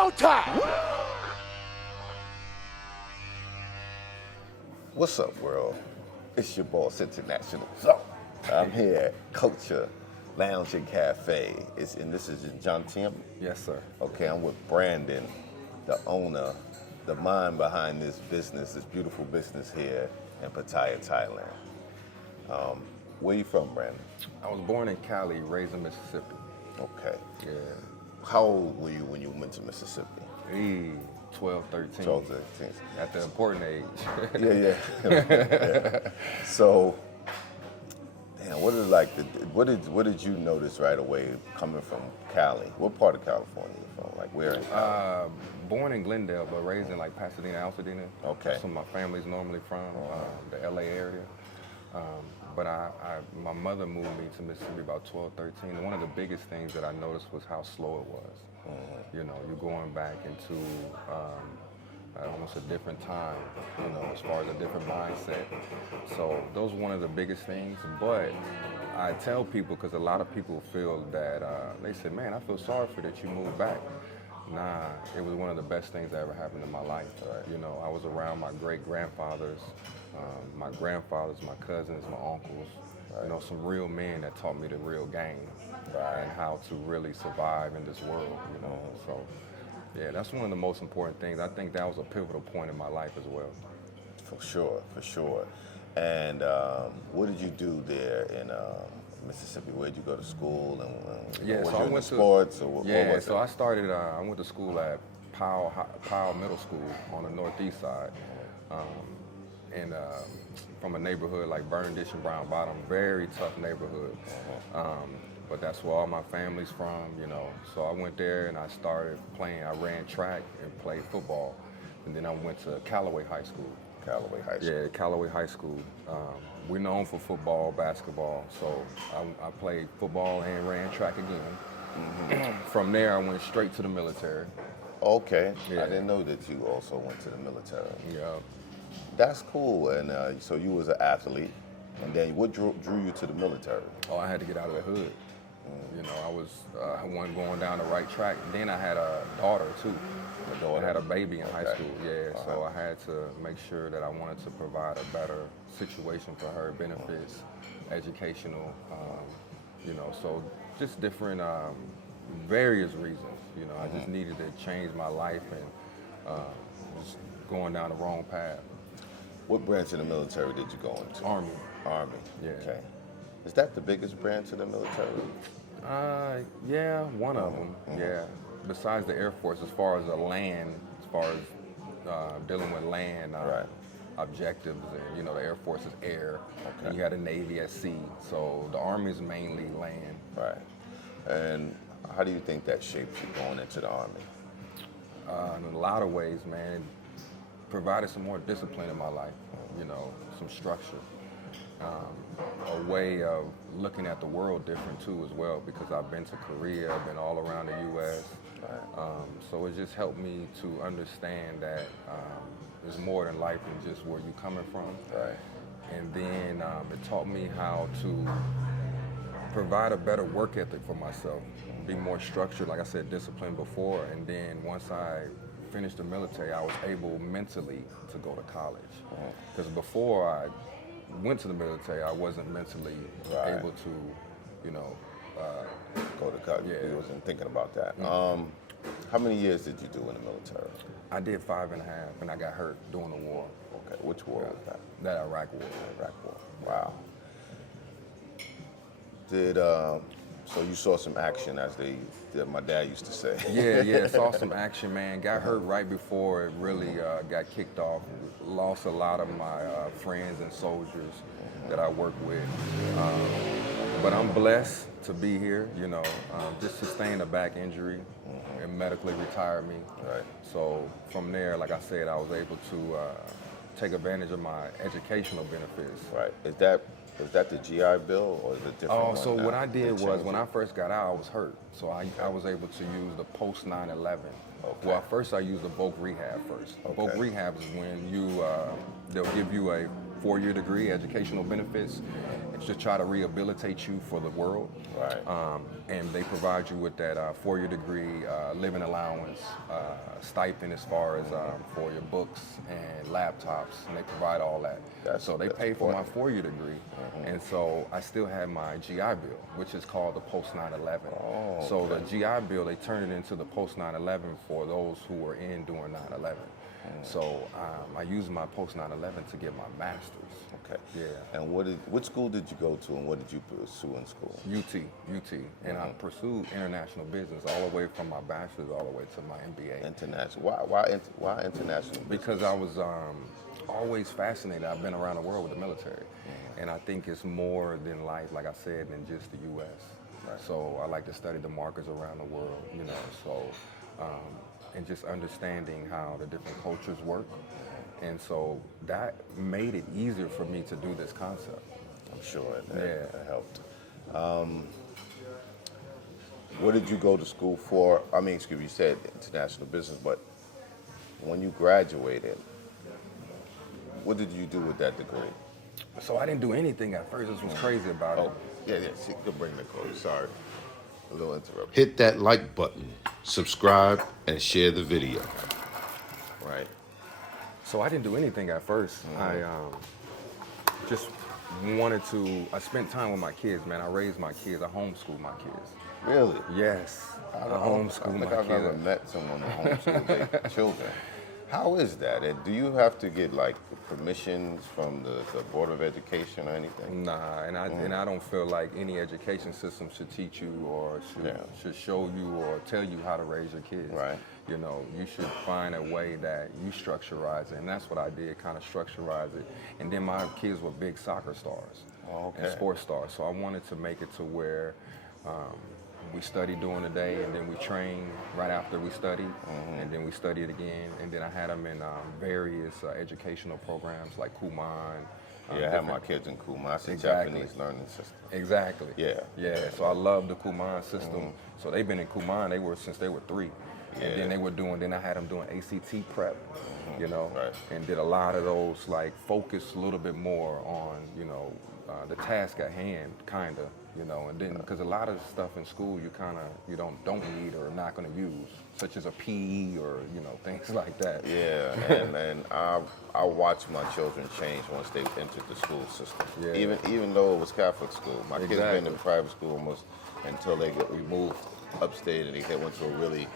showtime! What's up, world? It's your boss, International Zoe. I'm here at Qulture Lounge and Cafe. And this is in Junee? Yes, sir. Okay, I'm with Brandon, the owner, the mind behind this business, this beautiful business here in Pattaya, Thailand. Where you from, Brandon? I was born in Cali, raised in Mississippi. Okay. Yeah. How old were you when you went to Mississippi? 12, 13. 12, 13. At the important age. Yeah. So, damn, what is like? What did you notice right away coming from Cali? What part of California you from? Like where? Born in Glendale, but raised in like Pasadena, Altadena. Okay. That's where my family's normally from, the LA area. But my mother moved me to Mississippi about 12, 13. And one of the biggest things that I noticed was how slow it was. You know, you're going back into almost a different time, you know, as far as a different mindset. So those are one of the biggest things. But I tell people, because a lot of people feel that, they say, man, I feel sorry for that you moved back. Nah, it was one of the best things that ever happened in my life. You know, I was around my great-grandfathers, my grandfathers, my cousins, my uncles, you know, some real men that taught me the real game and how to really survive in this world, you know. So, yeah, that's one of the most important things. I think that was a pivotal point in my life as well. For sure. And what did you do there in Mississippi? Where did you go to school? And yeah, was so you I in went the sports? Or what was so it? I started. I went to school at Powell Middle School on the northeast side, and from a neighborhood like Burndish and Brown Bottom, very tough neighborhood. But that's where all my family's from, you know. So I went there and I started playing. I ran track and played football, and then I went to Callaway High School. Callaway High School. Yeah, Callaway High School. We're known for football, basketball, so I played football and ran track again. From there, I went straight to the military. Okay. Yeah. I didn't know that you also went to the military. Yeah. That's cool. And so you was an athlete, and then what drew you to the military? Oh, I had to get out of the hood. You know, I wasn't going down the right track. Then I had a daughter too. I had a baby in high school, so I had to make sure that I wanted to provide a better situation for her, benefits, educational, you know, so just different, various reasons. You know, I just needed to change my life and just going down the wrong path. What branch of the military did you go into? Army. Army. Yeah. Okay. Is that the biggest branch of the military? Yeah, one of them. Yeah. Besides the Air Force, as far as the land, as far as dealing with land objectives, and, you know, the Air Force is air, and you got a Navy at sea. So the Army is mainly land. Right. And how do you think that shaped you going into the Army? In a lot of ways, man, it provided some more discipline in my life, you know, some structure. A way of looking at the world different too as well, because I've been to Korea, I've been all around the U.S. So it just helped me to understand that there's more than life than just where you're coming from. Right. And then it taught me how to provide a better work ethic for myself, be more structured, like I said, disciplined before. And then once I finished the military, I was able mentally to go to college. Because before I went to the military, I wasn't mentally able to, you know, go to college. Yeah. You wasn't thinking about that. How many years did you do in the military? I did 5.5, and I got hurt during the war. Okay. Which war was that? That Iraq war. Iraq War. Wow. Did so you saw some action, as my dad used to say. Yeah, saw some action, man. Got hurt right before it really got kicked off. Lost a lot of my friends and soldiers that I work with. But I'm blessed to be here, you know. Just sustained a back injury and medically retired me. Right. So from there, like I said, I was able to take advantage of my educational benefits. Right. Is that the GI Bill, or is it different? Oh, so what I did was, when I I first got out, I was hurt. So I was able to use the post 9/11. Okay. Well, first I used the voc rehab first. Okay. Voc rehab is when you, they'll give you a 4-year degree, educational benefits, and to try to rehabilitate you for the world. Right. And they provide you with that 4-year degree, living allowance, stipend as far as for your books and laptops, and they provide all that. So they pay for my 4-year degree, and so I still had my GI Bill, which is called the post 9/11. Oh, so the GI Bill, they turned it into the post 9/11 for those who were in during 9/11. So I used my post 9/11 to get my master's. Okay. Yeah. And what school did you go to, and what did you pursue in school? UT, and I pursued international business all the way from my bachelor's all the way to my MBA. International. Why international business? Because I was always fascinated. I've been around the world with the military, and I think it's more than life, like I said, than just the U.S. Right. So I like to study the markets around the world, you know. So and just understanding how the different cultures work. And so that made it easier for me to do this concept. I'm sure that helped. What did you go to school for? I mean, excuse me, you said international business, but when you graduated, what did you do with that degree? So I didn't do anything at first. This was crazy about it. Yeah, she could bring the code. Sorry, a little interruption. Hit that like button, subscribe, and share the video. Right. So I didn't do anything at first. I just wanted to, I spent time with my kids, man. I raised my kids. I homeschooled my kids. Really? Yes. I homeschooled my I think I've never kids. met someone who homeschooled their children. How is that? And do you have to get like permissions from the Board of Education or anything? Nah, and I don't feel like any education system should teach you or should show you or tell you how to raise your kids. Right. You know, you should find a way that you structurize it, and that's what I did, kind of structurize it. And then my kids were big soccer stars and sports stars, so I wanted to make it to where we studied during the day, and then we trained right after we studied, and then we studied again, and then I had them in various educational programs like Kumon. Yeah, I have my kids in Kumon. It's a Exactly. Japanese learning system. Exactly. Yeah. Yeah. So I love the Kumon system. So they've been in Kumon. Since they were 3. And then they were then I had them doing ACT prep, you know, and did a lot of those, like, focus a little bit more on, you know, the task at hand, kind of, you know, and then, because a lot of stuff in school you don't need or not going to use, such as a PE or, you know, things like that. Yeah, and I watched my children change once they entered the school system. Yeah. Even though it was Catholic school. My kids been in private school almost until they got removed upstate and they went to a really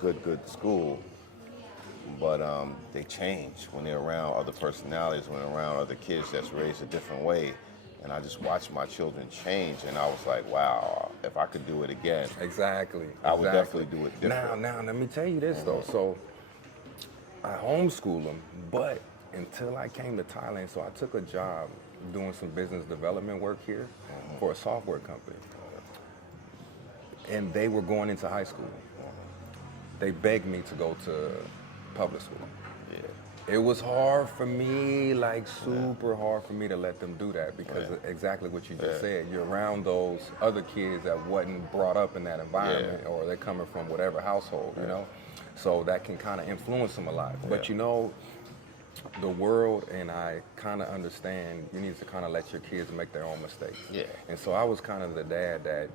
good school, but they change when they're around other personalities, when they're around other kids that's raised a different way, and I just watched my children change, and I was like, wow, if I could do it again, Exactly. I would definitely do it different. Now, let me tell you this though. So I homeschooled them, but until I came to Thailand, so I took a job doing some business development work here for a software company, and they were going into high school. They begged me to go to public school. Yeah. It was hard for me, like super hard for me to let them do that because of exactly what you just said. You're around those other kids that wasn't brought up in that environment or they're coming from whatever household, you know? So that can kind of influence them a lot. But you know, the world, and I kind of understand, you need to kind of let your kids make their own mistakes. Yeah. And so I was kind of the dad that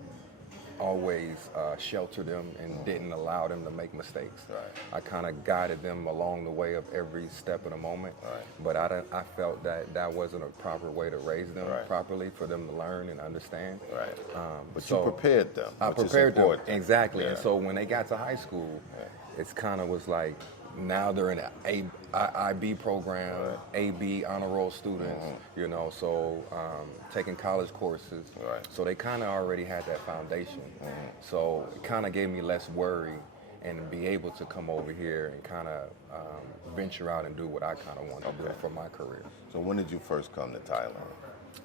always sheltered them and didn't allow them to make mistakes. Right. I kind of guided them along the way of every step of the moment. Right. But I felt that wasn't a proper way to raise them properly for them to learn and understand. Right. But so you prepared them. I which is prepared them. important. Exactly. Yeah. And so when they got to high school, it's kind of was like, now they're in an IB program, AB honor roll students, you know, so taking college courses. Right. So they kind of already had that foundation. So it kind of gave me less worry and be able to come over here and kind of venture out and do what I kind of want to do for my career. So when did you first come to Thailand?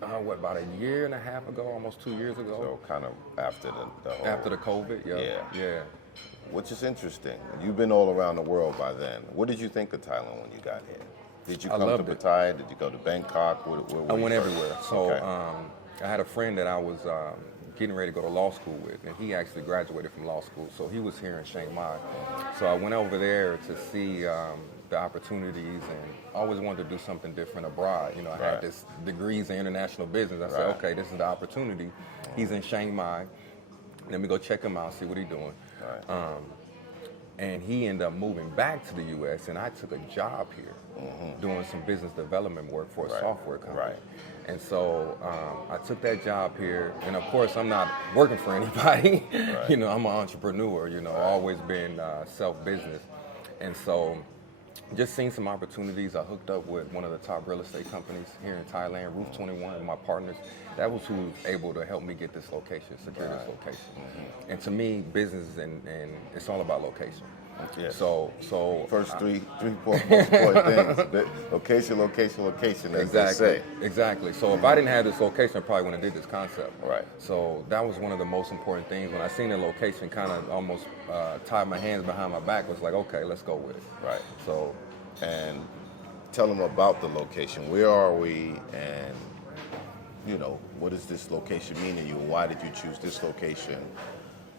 About a year and a half ago, almost 2 years ago. So kind of after the whole... After the COVID, yeah. Which is interesting. You've been all around the world by then. What did you think of Thailand when you got here? Did you come to Pattaya? Did you go to Bangkok? Where I went everywhere. So I had a friend that I was getting ready to go to law school with, and he actually graduated from law school. So he was here in Chiang Mai. So I went over there to see the opportunities and always wanted to do something different abroad. You know, I had this degrees in international business. I said, okay, this is the opportunity. He's in Chiang Mai. Let me go check him out, see what he's doing. And he ended up moving back to the U.S. and I took a job here doing some business development work for a software company. And so I took that job here, and of course I'm not working for anybody. You know, I'm an entrepreneur, you know, always been self-business. And so just seen some opportunities. I hooked up with one of the top real estate companies here in Thailand, Roof 21, and my partners. That was who was able to help me get this location, secure this location. And to me, business and it's all about location. Yes. So first three most important things: location, location, location. As they say. Exactly. So if I didn't have this location, I probably wouldn't have did this concept. Right. So that was one of the most important things. When I seen the location, kind of almost tied my hands behind my back. Was like, okay, let's go with it. Right. So, and tell them about the location. Where are we? And you know, what does this location mean to you? Why did you choose this location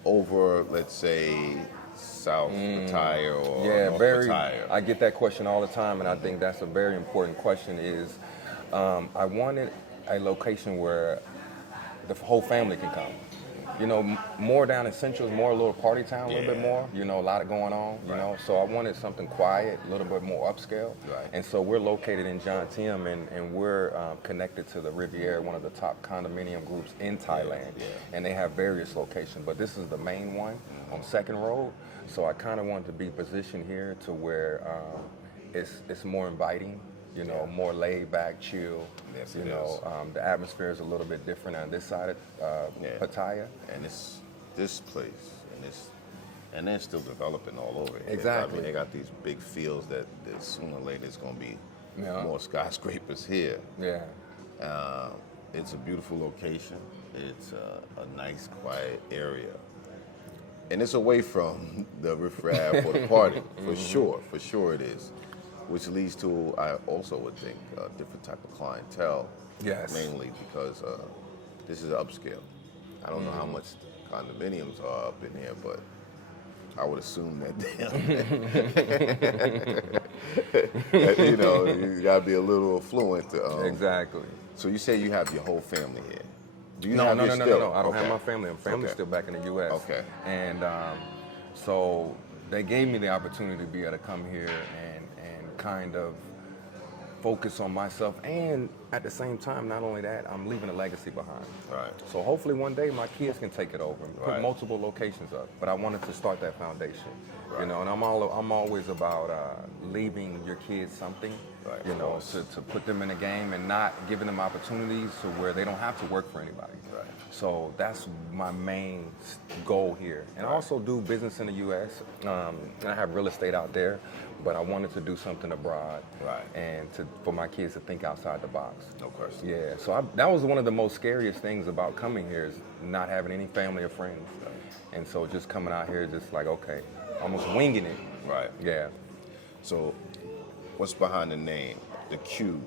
over, let's say, South Pattaya or North Pattaya? I get that question all the time, and I think that's a very important question. Is I wanted a location where the whole family can come. You know, more down in Central, more a little party town, a little bit more. You know, a lot going on. You know, so I wanted something quiet, a little bit more upscale. And so we're located in Junee, and we're connected to the Riviera, one of the top condominium groups in Thailand. And they have various locations, but this is the main one on Second Road. So I kind of wanted to be positioned here to where it's more inviting. You know, more laid back, chill. Yes, you know, the atmosphere is a little bit different on this side of Pattaya. And it's this place, and they're still developing all over here. Exactly. I mean, they got these big fields that sooner or later it's going to be more skyscrapers here. It's a beautiful location. It's a nice, quiet area. And it's away from the riffraff or the party, for sure it is. Which leads to, I also would think, a different type of clientele. Mainly because this is upscale. I don't know how much condominiums are up in here, but I would assume that you know, you gotta be a little affluent. Exactly. So you say you have your whole family here. Do you No. have I your don't have my family. My family's still back in the U.S. Okay. And so they gave me the opportunity to be able to come here and kind of focus on myself, and at the same time, not only that, I'm leaving a legacy behind. So hopefully one day my kids can take it over and put multiple locations up. But I wanted to start that foundation, you know. And I'm always about leaving your kids something, you know, to put them in the game and not giving them opportunities to where they don't have to work for anybody. So that's my main goal here. And I also do business in the U.S. And I have real estate out there, but I wanted to do something abroad and for my kids to think outside the box. No question. Yeah, so that was one of the most scariest things about coming here is not having any family or friends. And so just coming out here, just like, okay, almost winging it. Yeah. So what's behind the name, the Q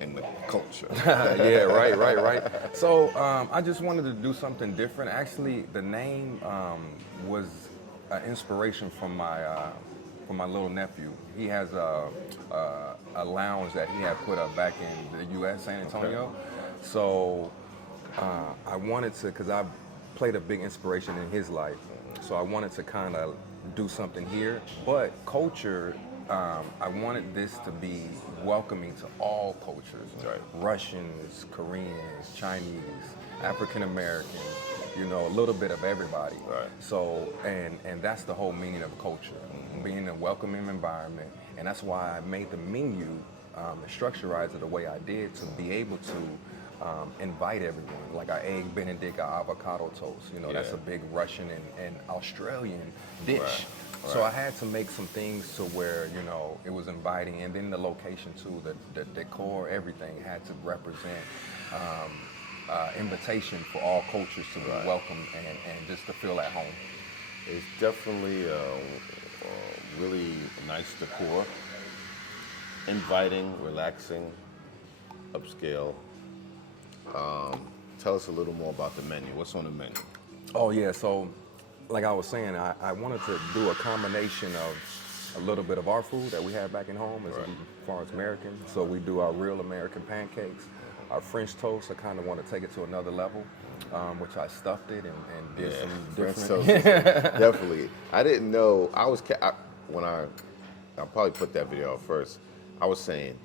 in the culture? Right. So I just wanted to do something different. Actually, the name was an inspiration from my little nephew. He has a lounge that he had put up back in the U.S., San Antonio. So I wanted to, because I've played a big inspiration in his life. So I wanted to kind of do something here, but culture. I wanted this to be welcoming to all cultures, Russians, Koreans, Chinese, African Americans, you know, a little bit of everybody. So, and that's the whole meaning of culture, being in a welcoming environment, and that's why I made the menu and structurized it the way I did to be able to invite everyone, like our egg Benedict, our avocado toast, you know, that's a big Russian and Australian dish. So I had to make some things to where, you know, it was inviting, and then the location too, the decor, everything had to represent invitation for all cultures to be welcome and just to feel at home. It's definitely really nice decor, inviting, relaxing, upscale. Tell us a little more about the menu. What's on the menu? Oh yeah, so like I was saying, I wanted to do a combination a little bit of our food that we have back in home as far as American. So we do our real American pancakes. Our French toast, I kind of want to take it to another level, which I stuffed it and did some French different. toast is definitely. I didn't know. I'll probably put that video out first. I was saying,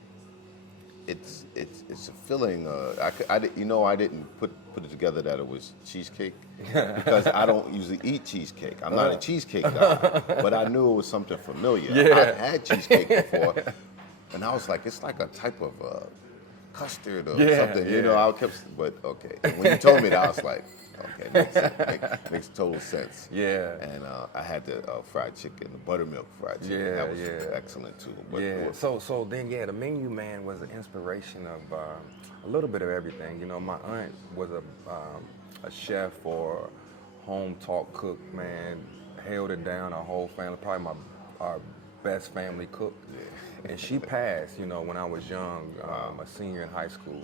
it's a filling. I didn't put it together that it was cheesecake because I don't usually eat cheesecake. I'm not a cheesecake guy, but I knew it was something familiar. Yeah. I've had cheesecake before, and I was like, it's like a type of custard or something. You know, I kept, but okay. And when you told me that, I was like, okay, makes total sense. Yeah. And I had the fried chicken, the buttermilk fried chicken. That was excellent too. But So then, the menu, man, was an inspiration of a little bit of everything. You know, my aunt was a chef or home talk cook, man. Held it down, our whole family, probably our best family cook. Yeah. And she passed, you know, when I was young, a senior in high school.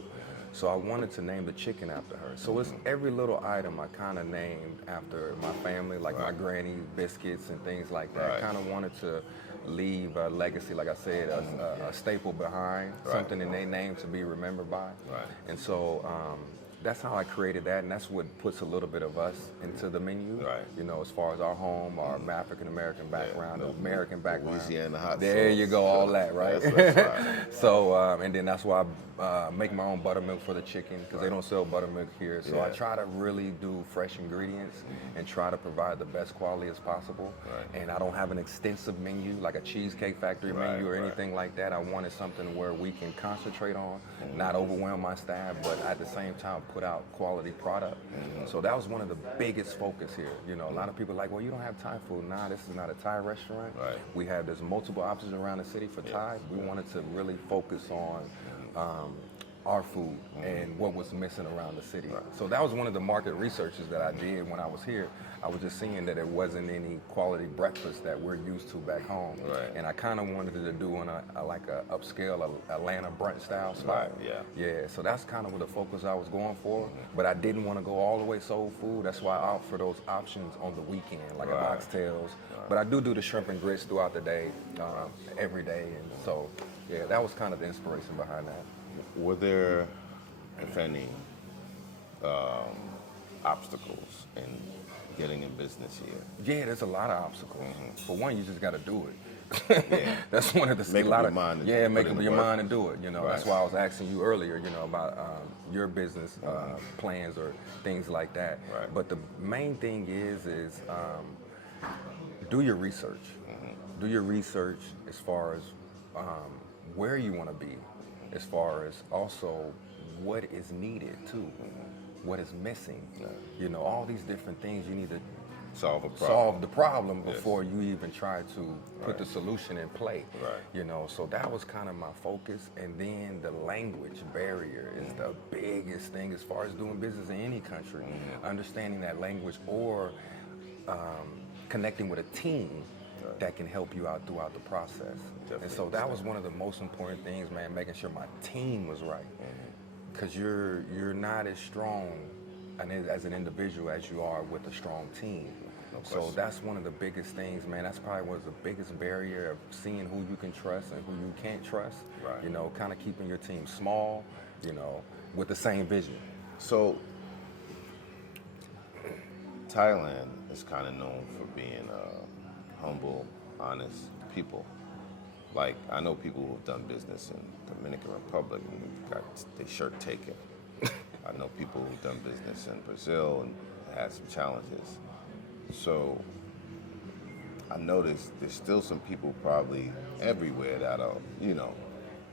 So I wanted to name the chicken after her. So it's every little item I kind of named after my family, like my granny biscuits and things like that. I kind of wanted to leave a legacy, like I said, a staple behind, something in their name to be remembered by. And so that's how I created that, and that's what puts a little bit of us into the menu. You know, as far as our home, our African American background, American background. Louisiana hot there sauce. You go, all that, right? That's right. So, and then that's why I make my own buttermilk for the chicken, because they don't sell buttermilk here. So I try to really do fresh ingredients and try to provide the best quality as possible. And I don't have an extensive menu, like a Cheesecake Factory menu or anything like that. I wanted something where we can concentrate on, not overwhelm my staff, but at the same time put out quality product. So that was one of the biggest focus here. You know, a lot of people are like, well, you don't have Thai food. Nah, this is not a Thai restaurant. We have, there's multiple options around the city for Thai. We wanted to really focus on our food and what was missing around the city. So that was one of the market researches that I did when I was here. I was just seeing that there wasn't any quality breakfast that we're used to back home. And I kind of wanted to do on like a upscale Atlanta brunch style spot. Yeah, so that's kind of what the focus I was going for. But I didn't want to go all the way soul food. That's why I opt for those options on the weekend, like oxtails. But I do the shrimp and grits throughout the day, every day. And so, yeah, that was kind of the inspiration behind that. Were there, if any, obstacles in getting in business here? Yeah, there's a lot of obstacles. For one, you just got to do it. That's one of the make up your mind. Make up your mind and do it. You know, that's why I was asking you earlier. You know, about your business plans or things like that. But the main thing is do your research. Do your research as far as where you want to be, as far as also what is needed too, what is missing. You know, all these different things you need to solve the problem before you even try to put the solution in play. You know, so that was kind of my focus. And then the language barrier is the biggest thing as far as doing business in any country. Understanding that language or connecting with a team that can help you out throughout the process. And so that was one of the most important things, man, making sure my team was right. Because you're not as strong as an individual as you are with a strong team. So that's one of the biggest things, man. That's probably was the biggest barrier of seeing who you can trust and who you can't trust. You know, kind of keeping your team small, you know, with the same vision. So Thailand is kind of known for being humble, honest people. Like, I know people who've done business in Dominican Republic and got their shirt taken. I know people who've done business in Brazil and had some challenges. So I noticed there's still some people probably everywhere that are, you know,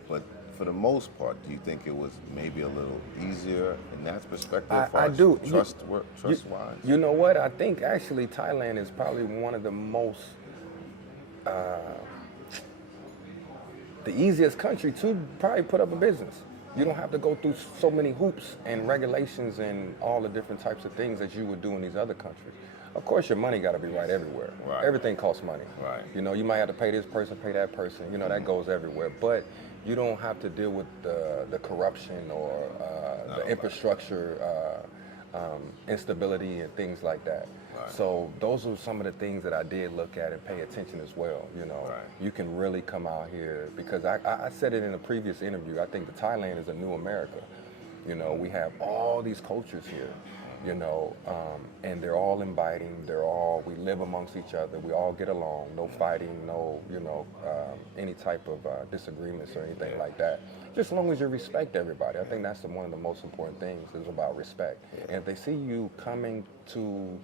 but for the most part, do you think it was maybe a little easier in that perspective? I do. Trust-wise? You know what? I think actually Thailand is probably one of the most, the easiest country to probably put up a business. You don't have to go through so many hoops and regulations and all the different types of things that you would do in these other countries. Of course, your money got to be right everywhere. Everything costs money. You know, you might have to pay this person, pay that person. You know, that goes everywhere. But you don't have to deal with the corruption or the infrastructure instability and things like that. Right. So those are some of the things that I did look at and pay attention as well. You know, Right. you can really come out here because I said it in a previous interview. I think the Thailand is a new America. You know, we have all these cultures here, you know, and they're all inviting. We live amongst each other. We all get along. No fighting, no, you know, any type of disagreements or anything like that. Just as long as you respect everybody. I think that's one of the most important things is about respect. And if they see you coming to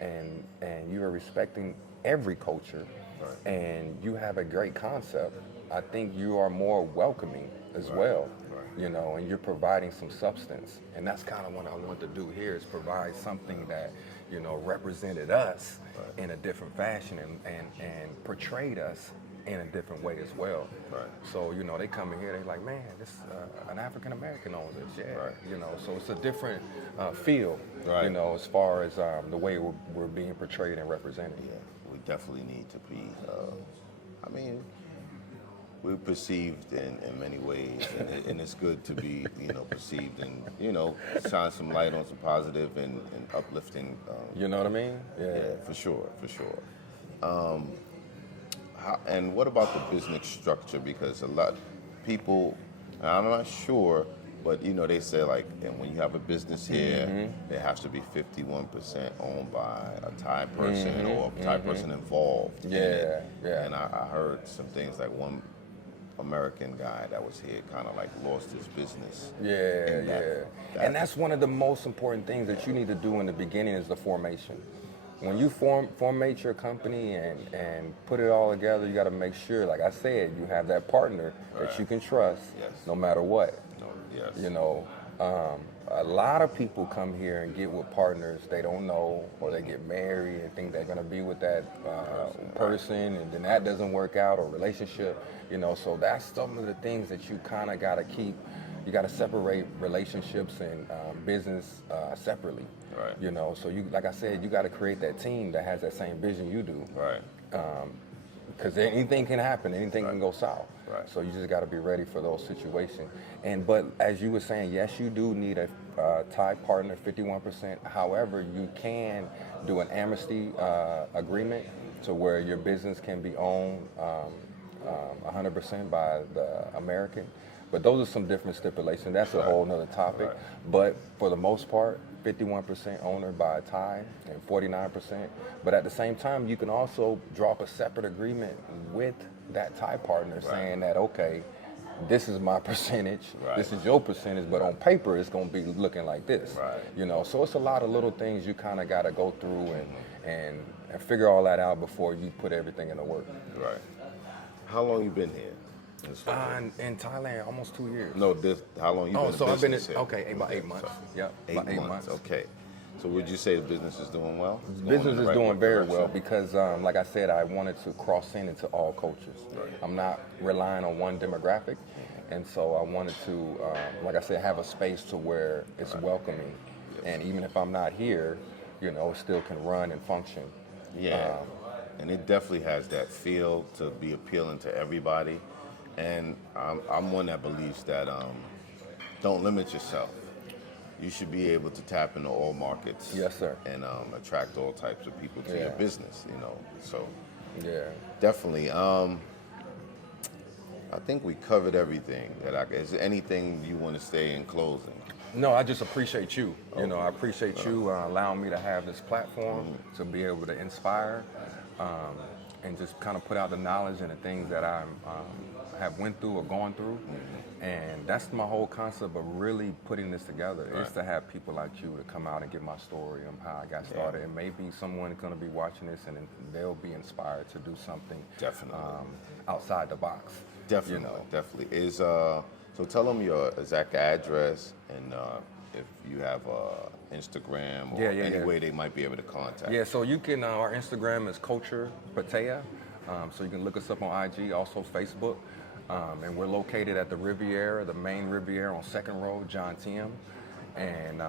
and you are respecting every culture and you have a great concept, I think you are more welcoming as well. You know, and you're providing some substance. And that's kind of what I want to do here is provide something that, you know, represented us in a different fashion and portrayed us in a different way as well. Right. So, you know, they come in here, they like, man, this an African American owns this, yeah. Right. You know, so it's a different feel, Right. you know, as far as the way we're being portrayed and represented. Yeah, we definitely need to be, I mean, we're perceived in many ways, and it's good to be, you know, perceived and, you know, shine some light on some positive and uplifting. You know what I mean? Yeah, for sure. And what about the business structure? Because a lot of people, and I'm not sure, but, you know, they say, like, and when you have a business here, it has to be 51% owned by a Thai person or a Thai person involved in it. Yeah. And I heard some things like one American guy that was here kind of like lost his business. And that's one of the most important things that you need to do in the beginning is the formation. When you formate your company and put it all together, you got to make sure, like I said, you have that partner that you can trust no matter what. You know, a lot of people come here and get with partners they don't know, or they get married and think they're going to be with that person, and then that doesn't work out, or relationship, you know. So that's some of the things that you kind of got to keep. You got to separate relationships and business separately. Right. You know, so you, like I said, you got to create that team that has that same vision you do. Right. Because anything can happen, anything can go south. Right. So you just got to be ready for those situations. But as you were saying, yes, you do need a Thai partner, 51%. However, you can do an amnesty agreement to where your business can be owned 100% by the American. But those are some different stipulations. That's a whole nother topic. Right. But for the most part, 51% owned by a Thai and 49%. But at the same time, you can also drop a separate agreement with that Thai partner saying that, okay, this is my percentage, this is your percentage, but on paper it's going to be looking like this. Right. You know, so it's a lot of little things you kind of got to go through and figure all that out before you put everything in the work. Right. How long you been here? In Thailand, almost 2 years. No, how long you been in so I've been in, here? okay, about 8 months. Yep, about 8 months. Okay. So would you say the business is doing well? Business is doing very well because, like I said, I wanted to cross into all cultures. Right. I'm not relying on one demographic, and so I wanted to, like I said, have a space to where it's welcoming, and even if I'm not here, you know, it still can run and function. Yeah, and it definitely has that feel to be appealing to everybody. And I'm one that believes that don't limit yourself. You should be able to tap into all markets. Yes, sir. And attract all types of people to your business, you know. So definitely. I think we covered everything. Is there anything you want to say in closing? No, I just appreciate you. You know, I appreciate you allowing me to have this platform to be able to inspire and just kind of put out the knowledge and the things that I have went through or gone through. And that's my whole concept of really putting this together is to have people like you to come out and get my story on how I got started. And maybe someone's going to be watching this and they'll be inspired to do something outside the box. Definitely, you know. Definitely. So tell them your exact address and if you have Instagram or any way they might be able to contact. Yeah, so you can, our Instagram is Qulture Pattaya. So you can look us up on IG, also Facebook. And we're located at the Riviera, the main Riviera on 2nd Road, John Tiem. And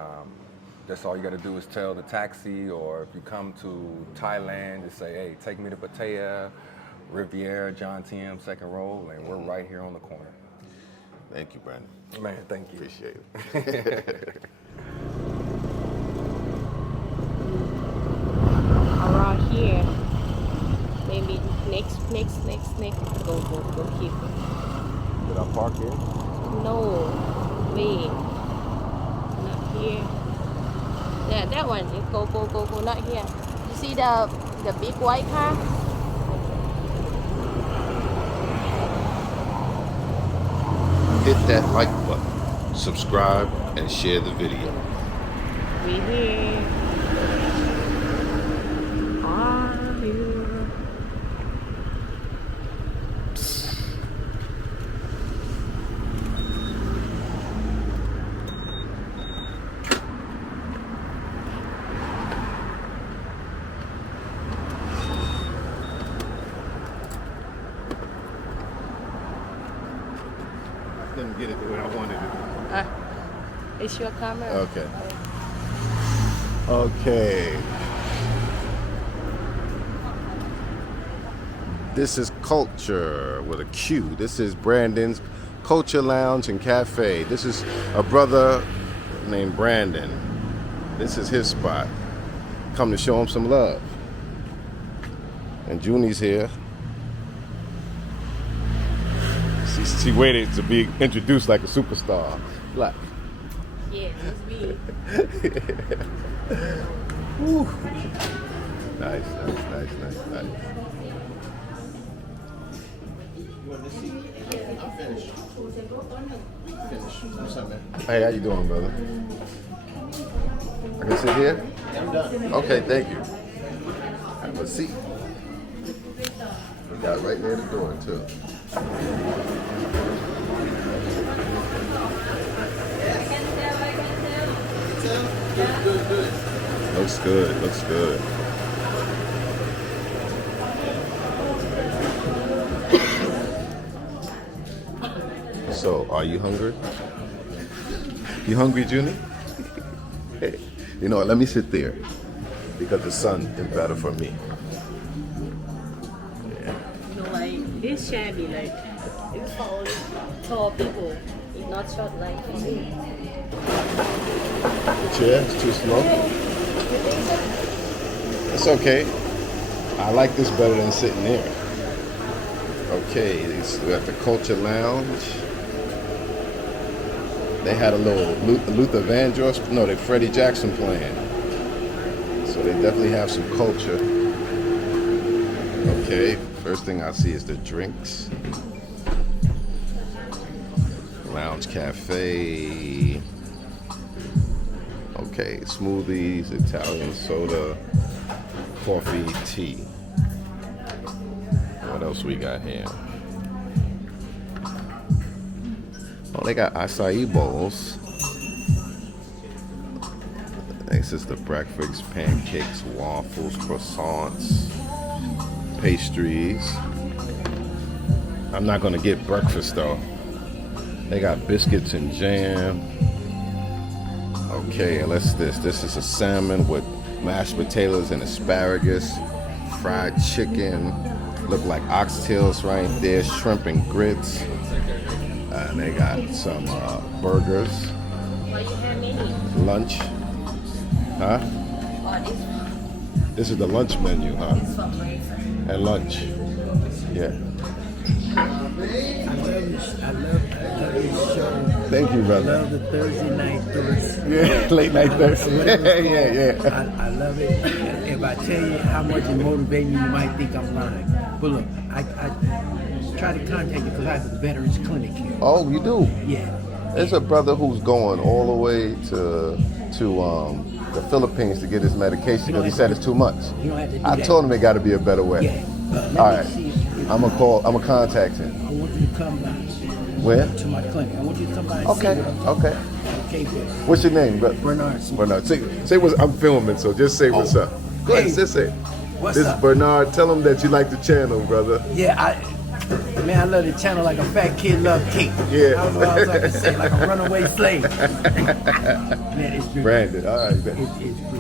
that's all you got to do is tell the taxi, or if you come to Thailand, just say, hey, take me to Pattaya, Riviera, John Tiem, 2nd Road, and we're right here on the corner. Thank you, Brandon. Man, thank you. Appreciate it. park here. Maybe next. Go, keep it. Did I park here? No, wait. Not here. Yeah, that one. Go, not here. You see the big white car? Hit that like button, subscribe, and share the video. We here. Are you? Didn't get it the way I wanted it. It's your camera. Okay. Okay. This is Qulture with a Q. This is Brandon's Culture Lounge and Cafe. This is a brother named Brandon. This is his spot. Come to show him some love. And Junie's here. She waited to be introduced like a superstar. Like. Yeah, it's me. Woo. Nice. Hey, how you doing, brother? I can sit here? I'm done. Okay, thank you. Have a seat. We got right near the door, too. Looks good. So, are you hungry? You hungry, Junee? Hey, you know what, let me sit there because the sun is better for me. Yeah. You know, like this shabby, like it's for only tall people. It's not short like me. The chair is too slow. It's okay. I like this better than sitting there. Okay, we're at the Culture Lounge. They had a little Luther Vandross, no, they Freddie Jackson playing. So they definitely have some culture. Okay, first thing I see is the drinks. Lounge Cafe. Okay, smoothies, Italian soda, coffee, tea. What else we got here? Oh, they got acai bowls. This is the breakfast, pancakes, waffles, croissants, pastries. I'm not gonna get breakfast though. They got biscuits and jam. Okay, and this is a salmon with mashed potatoes and asparagus, fried chicken, look like oxtails right there, shrimp and grits. And they got some burgers. Why you have many? Lunch. Huh? This is the lunch menu, huh? It's for breakfast. And lunch. Yeah. I love this show. Thank you, I brother. love the Thursday night thirst. Yeah, late night thirst. Yeah. I love it. If I tell you how much it motivates me, you might think I'm lying. But look, I try to contact you because I have a veterans clinic here. Oh, you do? Yeah. There's a brother who's going all the way to the Philippines to get his medication because he said it's too much. You don't have to do I that. told him it got to be a better way. Yeah. Let All me right. see if I'm gonna contact him. I want you to come by Where? to my clinic. I want you to come by and Okay. see what I'm Okay. doing. Okay, good. What's your name, bro? Bernard Smith. Bernard. Say what I'm filming, so just say what's up. Go ahead, Hey. just say. What's This up? is Bernard. Tell him that you like the channel, brother. Yeah, I love the channel like a fat kid love cake. Yeah. I don't know what else I can say, like a runaway slave. Man, it's beautiful. Brandon. All right. It's beautiful.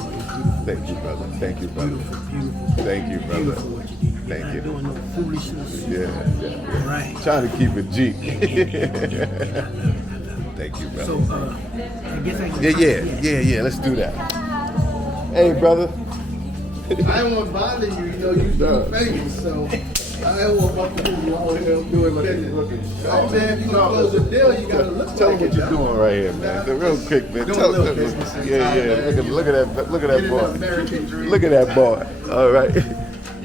Thank you, brother. Thank you, brother. Beautiful. Thank you, brother. Beautiful what you do. You're Thank not you. doing no foolishness. Yeah. Right. Trying to keep it G. I love it. Thank you, brother. So, I guess I can. Yeah. Let's do that. Hey, brother. I don't want to bother you. You know, you're famous, so I don't want to move you all here doing like this. Oh man, if you gonna close the deal, you gotta look. Tell them what you're doing right here, man. Real quick, man. Tell them. Yeah. Look at that boy. Look at that boy. All right.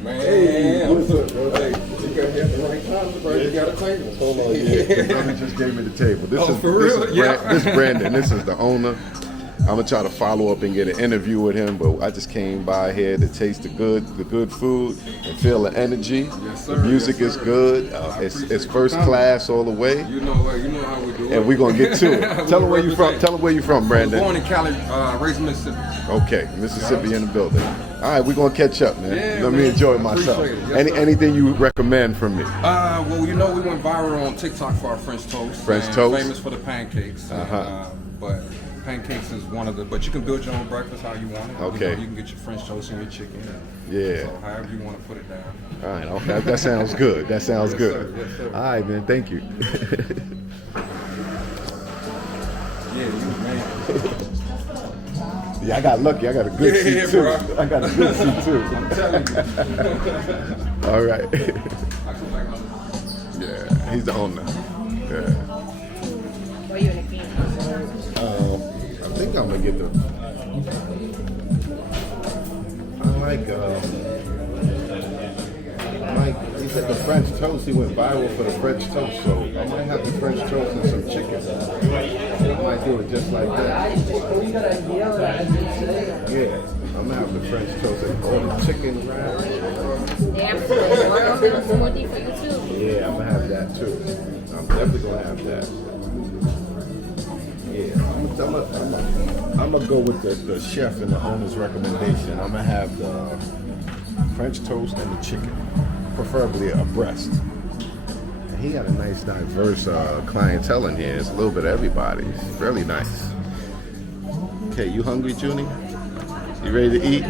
Man, hey, what's up, bro? Hey, you got here at the right time, bro. You got a table. Hold on, The brother just gave me the table. This is real? Brandon. This is the owner. I'm gonna try to follow up and get an interview with him, but I just came by here to taste the good food and feel the energy. Yes, sir. The music yes, is good. It's first class all the way. You know how we do it. And we're gonna get to it. Tell them where you from. Tell them where you from, Brandon. Born in Cali, raised in Mississippi. Okay, Mississippi in the building. All right, we're gonna catch up, man. Yeah, Let man. me enjoy myself. Appreciate it. Yes, Anything you recommend from me? Well, you know we went viral on TikTok for our French toast. French and toast? Famous for the pancakes. But pancakes is one of the. But you can build your own breakfast how you want it. Okay. You can get your French toast and your chicken. Yeah. So however you want to put it down. All right, okay, that sounds good. That sounds Yes, good. sir. Yes, sir. All right, man. Thank you. Yeah, you man. Yeah, I got lucky. I got a good Yeah, seat too. bro. I got a good seat too. I'm telling you. All right. I come back on. Yeah, he's the owner. Yeah. Where you in the game? I think I'm gonna get the. He said the French toast. He went viral for the French toast, so I might have the French toast and some chicken. I might do it just like that. Yeah, I'm gonna have the French toast and all the chicken wraps. They have watermelon smoothie for you too. Yeah, I'm gonna have that too. I'm definitely gonna have that. Yeah, I'm gonna go with the chef and the owner's recommendation. I'm gonna have the French toast and the chicken, preferably a breast. And he got a nice, diverse clientele in here. It's a little bit of everybody. It's really nice. Okay, you hungry, Junee? You ready to eat?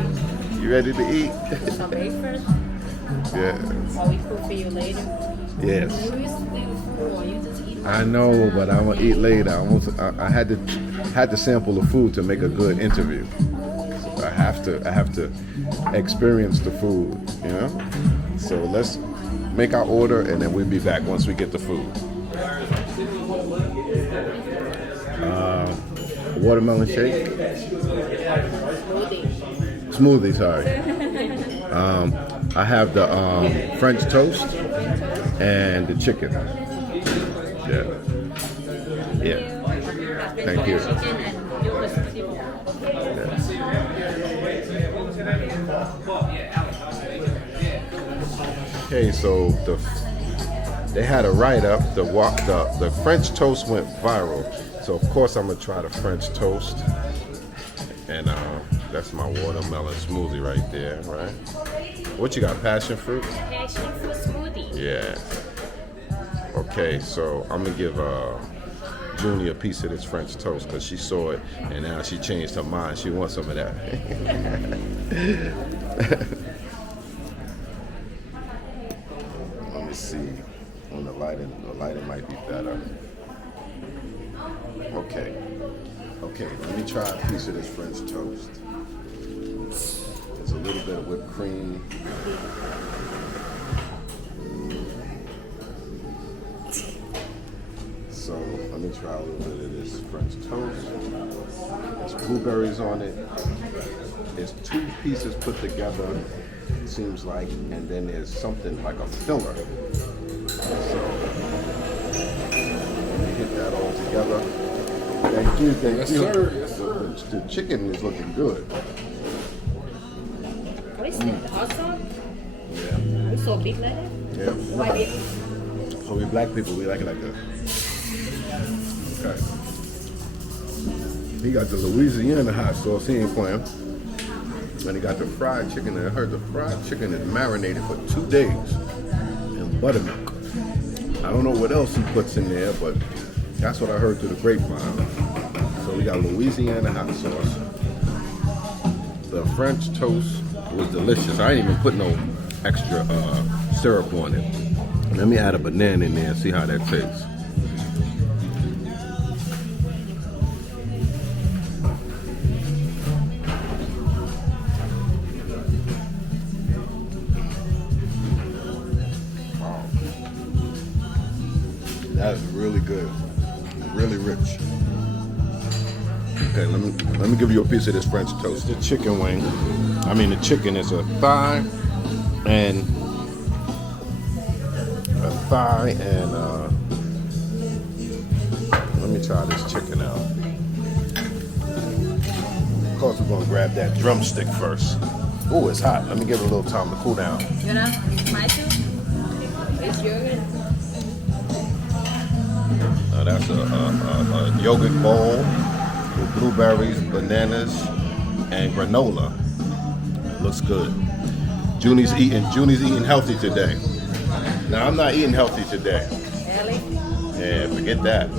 You ready to eat? Some breakfast. Yeah. Or we cook for you later. Yes. You used to leave food. You just eat. I know, but I'm gonna eat later. I had to sample the food to make a good interview. So I have to experience the food, you know. So let's make our order, and then we'll be back once we get the food. Watermelon shake. Smoothie. Sorry. I have the French toast and the chicken. Yeah. Thank you. Okay, so they had a write-up. The French toast went viral. So of course I'm gonna try the French toast, and that's my watermelon smoothie right there, right? What you got? Passion fruit? Passion fruit smoothie. Yeah. Okay, so I'm gonna give Junee a piece of this French toast because she saw it and now she changed her mind. She wants some of that. Let me see. On the lighting might be better. Okay, let me try a piece of this French toast. There's a little bit of whipped cream. So let me try a little bit of this French toast. There's blueberries on it. There's 2 pieces put together, it seems like, and then there's something like a filler. So let me hit that all together. Thank you. Yes, sir. Yes, sir. The chicken is looking good. What is it? Awesome? Yeah. It's so big like that? Yeah. Why big? So we black people, we like it like that. Okay. He got the Louisiana hot sauce, he ain't playing. And he got the fried chicken, and I heard the fried chicken is marinated for 2 days in buttermilk. I don't know what else he puts in there, but that's what I heard through the grapevine. So we got Louisiana hot sauce. The French toast was delicious. I ain't even put no extra syrup on it. Let me add a banana in there and see how that tastes. That's really good. Really rich. Okay, let me give you a piece of this French toast. The chicken wing. I mean, the chicken is a thigh and let me try this chicken out. Of course, we're gonna grab that drumstick first. Oh, it's hot. Let me give it a little time to cool down. You know, my too. It's yogurt. That's a yogurt bowl with blueberries, bananas, and granola. Looks good. Junie's eating healthy today. Now I'm not eating healthy today. Ellie? Yeah, forget that.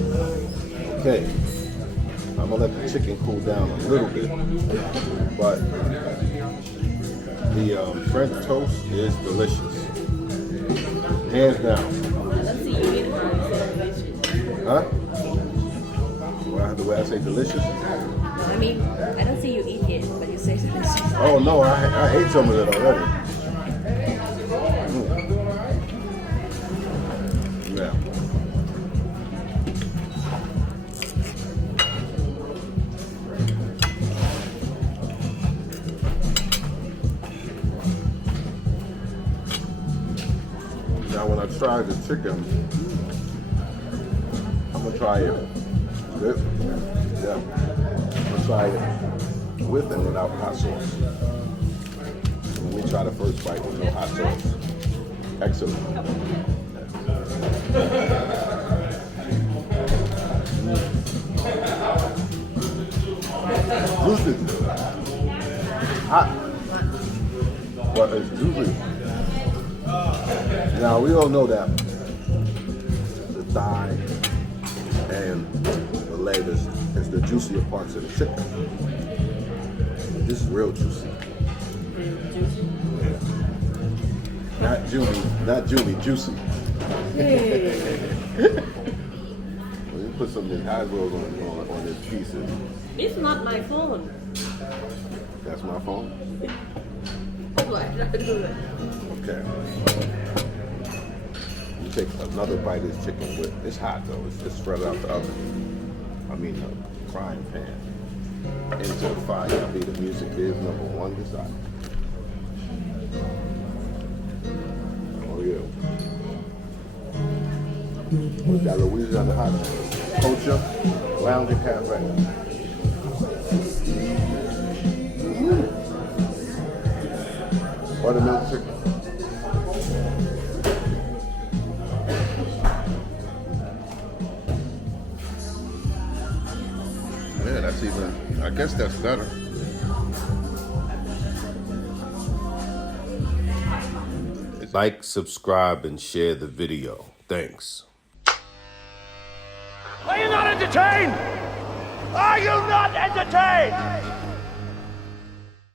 Okay. I'm gonna let the chicken cool down a little bit, but the French toast is delicious, hands down. Let's see you eat delicious. Huh? The way I say delicious? I mean, I don't see you eat it, but you say delicious. Oh no, I ate some of it already. Yeah. Now when I try the chicken, I'm gonna try it with, yeah. I'm gonna try it with and without hot sauce. Let me try the first bite with no hot sauce. Excellent. Juicy. Hot. But it's juicy. Now we all know that the thigh and the leg is the juicier parts of the chicken. This is real juicy. Not Junee, juicy. Well, you put some high rolls on this piece. It's not my phone. That's my phone? That's why I try to do it. Okay. You take another bite of this chicken with, it's hot though, it's just spread out the oven. I mean the frying pan. Into the fire. I mean the music is number one desire. Oh yeah. We got Louisiana hot Qulture Lounge and Cafe. Buttermilk chicken. Yeah, that's even, I guess that's better. Like, subscribe, and share the video. Thanks. Are you not entertained? Are you not entertained?